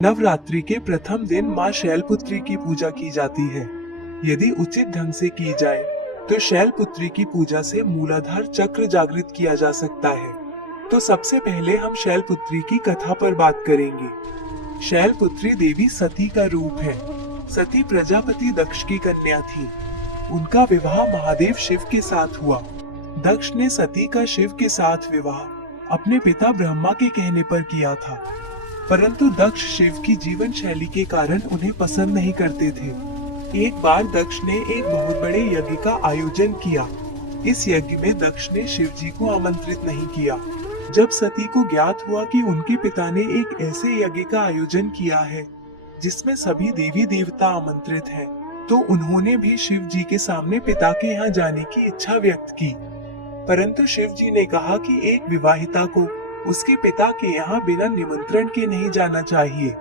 नवरात्रि के प्रथम दिन माँ शैलपुत्री की पूजा की जाती है। यदि उचित ढंग से की जाए तो शैलपुत्री की पूजा से मूलाधार चक्र जागृत किया जा सकता है। तो सबसे पहले हम शैलपुत्री की कथा पर बात करेंगे। शैलपुत्री देवी सती का रूप है। सती प्रजापति दक्ष की कन्या थी। उनका विवाह महादेव शिव के साथ हुआ। दक्ष ने सती का शिव के साथ विवाह अपने पिता ब्रह्मा के कहने पर किया था, परंतु दक्ष शिव की जीवन शैली के कारण उन्हें पसंद नहीं करते थे। एक बार दक्ष ने एक बहुत बड़े यज्ञ का आयोजन किया। इस यज्ञ में दक्ष ने शिव जी को आमंत्रित नहीं किया। जब सती को ज्ञात हुआ कि उनके पिता ने एक ऐसे यज्ञ का आयोजन किया है जिसमें सभी देवी देवता आमंत्रित हैं, तो उन्होंने भी शिव जी के सामने पिता के यहाँ जाने की इच्छा व्यक्त की। परंतु शिव जी ने कहा कि एक विवाहिता को उसके पिता के यहाँ बिना निमंत्रण के नहीं जाना चाहिए।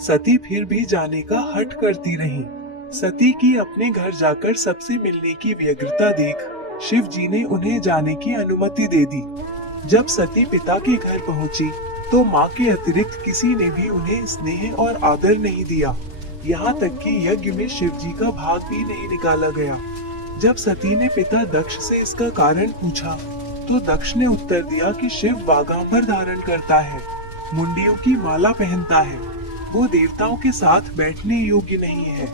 सती फिर भी जाने का हठ करती रही। सती की अपने घर जाकर सबसे मिलने की व्यग्रता देख शिव जी ने उन्हें जाने की अनुमति दे दी। जब सती पिता के घर पहुंची तो माँ के अतिरिक्त किसी ने भी उन्हें स्नेह और आदर नहीं दिया। यहाँ तक कि यज्ञ में शिव जी का भाग भी नहीं निकाला गया। जब सती ने पिता दक्ष से इसका कारण पूछा तो दक्ष ने उत्तर दिया कि शिव बागांबर धारण करता है, मुंडियों की माला पहनता है, वो देवताओं के साथ बैठने योग्य नहीं है।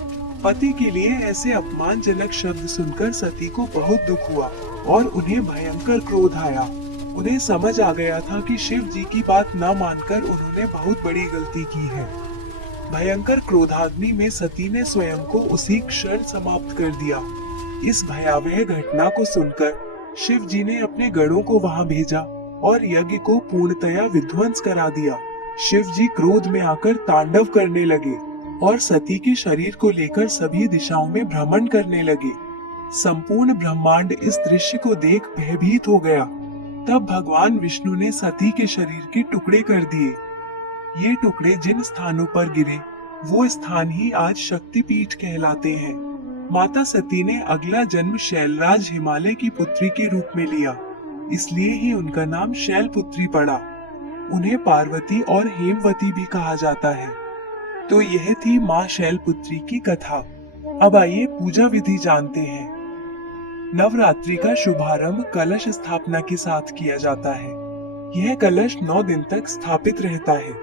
पति के लिए ऐसे अपमानजनक शब्द सुनकर सती को बहुत दुख हुआ और उन्हें भयंकर क्रोध आया। उन्हें समझ आ गया था कि शिव जी की बात न मानकर उन्होंने बहुत बड़ी गलती की है। भयंकर क्रोधाग्नि में सती ने स्वयं को उसी क्षण समाप्त कर दिया। इस भयावह घटना को सुनकर शिव जी ने अपने गणों को वहां भेजा और यज्ञ को पूर्णतया विध्वंस करा दिया। शिव जी क्रोध में आकर तांडव करने लगे और सती के शरीर को लेकर सभी दिशाओं में भ्रमण करने लगे। संपूर्ण ब्रह्मांड इस दृश्य को देख भयभीत हो गया। तब भगवान विष्णु ने सती के शरीर के टुकड़े कर दिए। ये टुकड़े जिन स्थानों पर गिरे वो स्थान ही आज शक्तिपीठ कहलाते हैं। माता सती ने अगला जन्म शैलराज हिमालय की पुत्री के रूप में लिया, इसलिए ही उनका नाम शैलपुत्री पड़ा। उन्हें पार्वती और हेमवती भी कहा जाता है। तो यह थी माँ शैलपुत्री की कथा। अब आइए पूजा विधि जानते हैं। नवरात्रि का शुभारंभ कलश स्थापना के साथ किया जाता है। यह कलश 9 दिन तक स्थापित रहता है।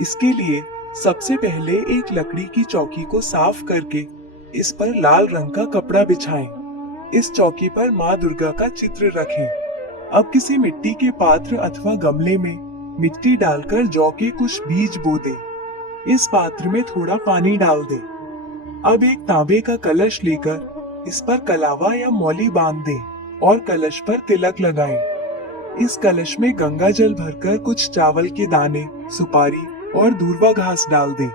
इसके लिए सबसे पहले एक लकड़ी की चौकी को साफ करके इस पर लाल रंग का कपड़ा बिछाएं। इस चौकी पर माँ दुर्गा का चित्र रखें। अब किसी मिट्टी के पात्र अथवा गमले में मिट्टी डालकर जौ के कुछ बीज बो दें। इस पात्र में थोड़ा पानी डाल दें। अब एक तांबे का कलश लेकर इस पर कलावा या मौली बांध दें और कलश पर तिलक लगाएं। इस कलश में गंगा जल भरकर कुछ चावल के दाने, सुपारी और दूर्वा घास डाल दें।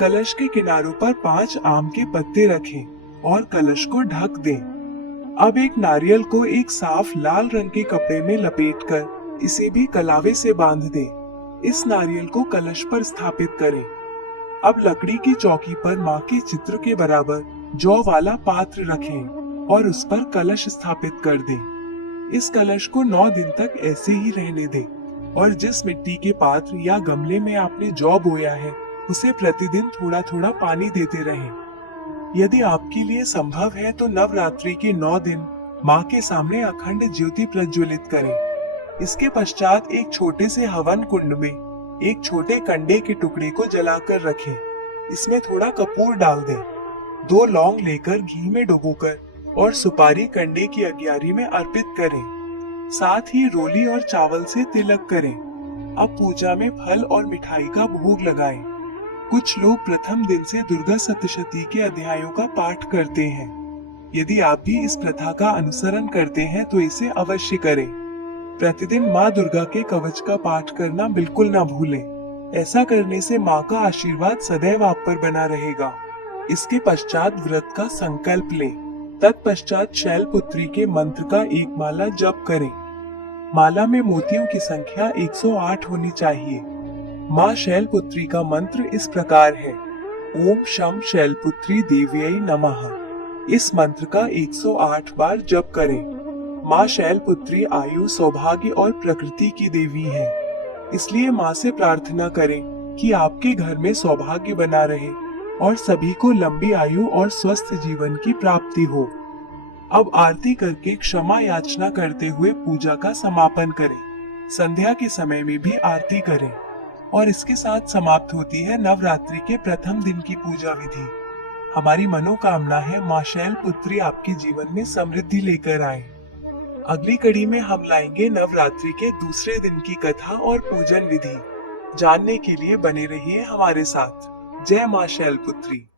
कलश के किनारों पर 5 आम के पत्ते रखें और कलश को ढक दें। अब एक नारियल को एक साफ लाल रंग के कपड़े में लपेटकर इसे भी कलावे से बांध दें। इस नारियल को कलश पर स्थापित करें। अब लकड़ी की चौकी पर माँ के चित्र के बराबर जौ वाला पात्र रखें और उस पर कलश स्थापित कर दें। इस कलश को 9 दिन तक ऐसे ही रहने दें और जिस मिट्टी के पात्र या गमले में आपने जौ बोया है उसे प्रतिदिन थोड़ा थोड़ा पानी देते रहें। यदि आपके लिए संभव है तो नवरात्रि के 9 दिन माँ के सामने अखंड ज्योति प्रज्वलित करें। इसके पश्चात एक छोटे से हवन कुंड में एक छोटे कंडे के टुकड़े को जलाकर रखें। इसमें थोड़ा कपूर डाल दें। 2 लौंग लेकर घी में डुबोकर और सुपारी कंडे की अग्यारी में अर्पित करें। साथ ही रोली और चावल से तिलक करें। अब पूजा में फल और मिठाई का भोग लगाएं। कुछ लोग प्रथम दिन से दुर्गा सप्तशती के अध्यायों का पाठ करते हैं। यदि आप भी इस प्रथा का अनुसरण करते हैं तो इसे अवश्य करें। प्रतिदिन माँ दुर्गा के कवच का पाठ करना बिल्कुल ना भूलें। ऐसा करने से माँ का आशीर्वाद सदैव आप पर बना रहेगा। इसके पश्चात व्रत का संकल्प लें। तत्पश्चात शैलपुत्री के मंत्र का एक माला जप करें। माला में मोतियों की संख्या 108 होनी चाहिए। माँ शैलपुत्री का मंत्र इस प्रकार है: ओम शम शैलपुत्री देव्यै नमः। इस मंत्र का 108 बार जप करें। माँ शैलपुत्री आयु, सौभाग्य और प्रकृति की देवी है, इसलिए माँ से प्रार्थना करें कि आपके घर में सौभाग्य बना रहे और सभी को लंबी आयु और स्वस्थ जीवन की प्राप्ति हो। अब आरती करके क्षमा याचना करते हुए पूजा का समापन करें। संध्या के समय में भी आरती करें और इसके साथ समाप्त होती है नवरात्रि के प्रथम दिन की पूजा विधि। हमारी मनोकामना है मां शैलपुत्री आपके जीवन में समृद्धि लेकर आए। अगली कड़ी में हम लाएंगे नवरात्रि के दूसरे दिन की कथा और पूजन विधि। जानने के लिए बने रहिए हमारे साथ। जय मां शैलपुत्री।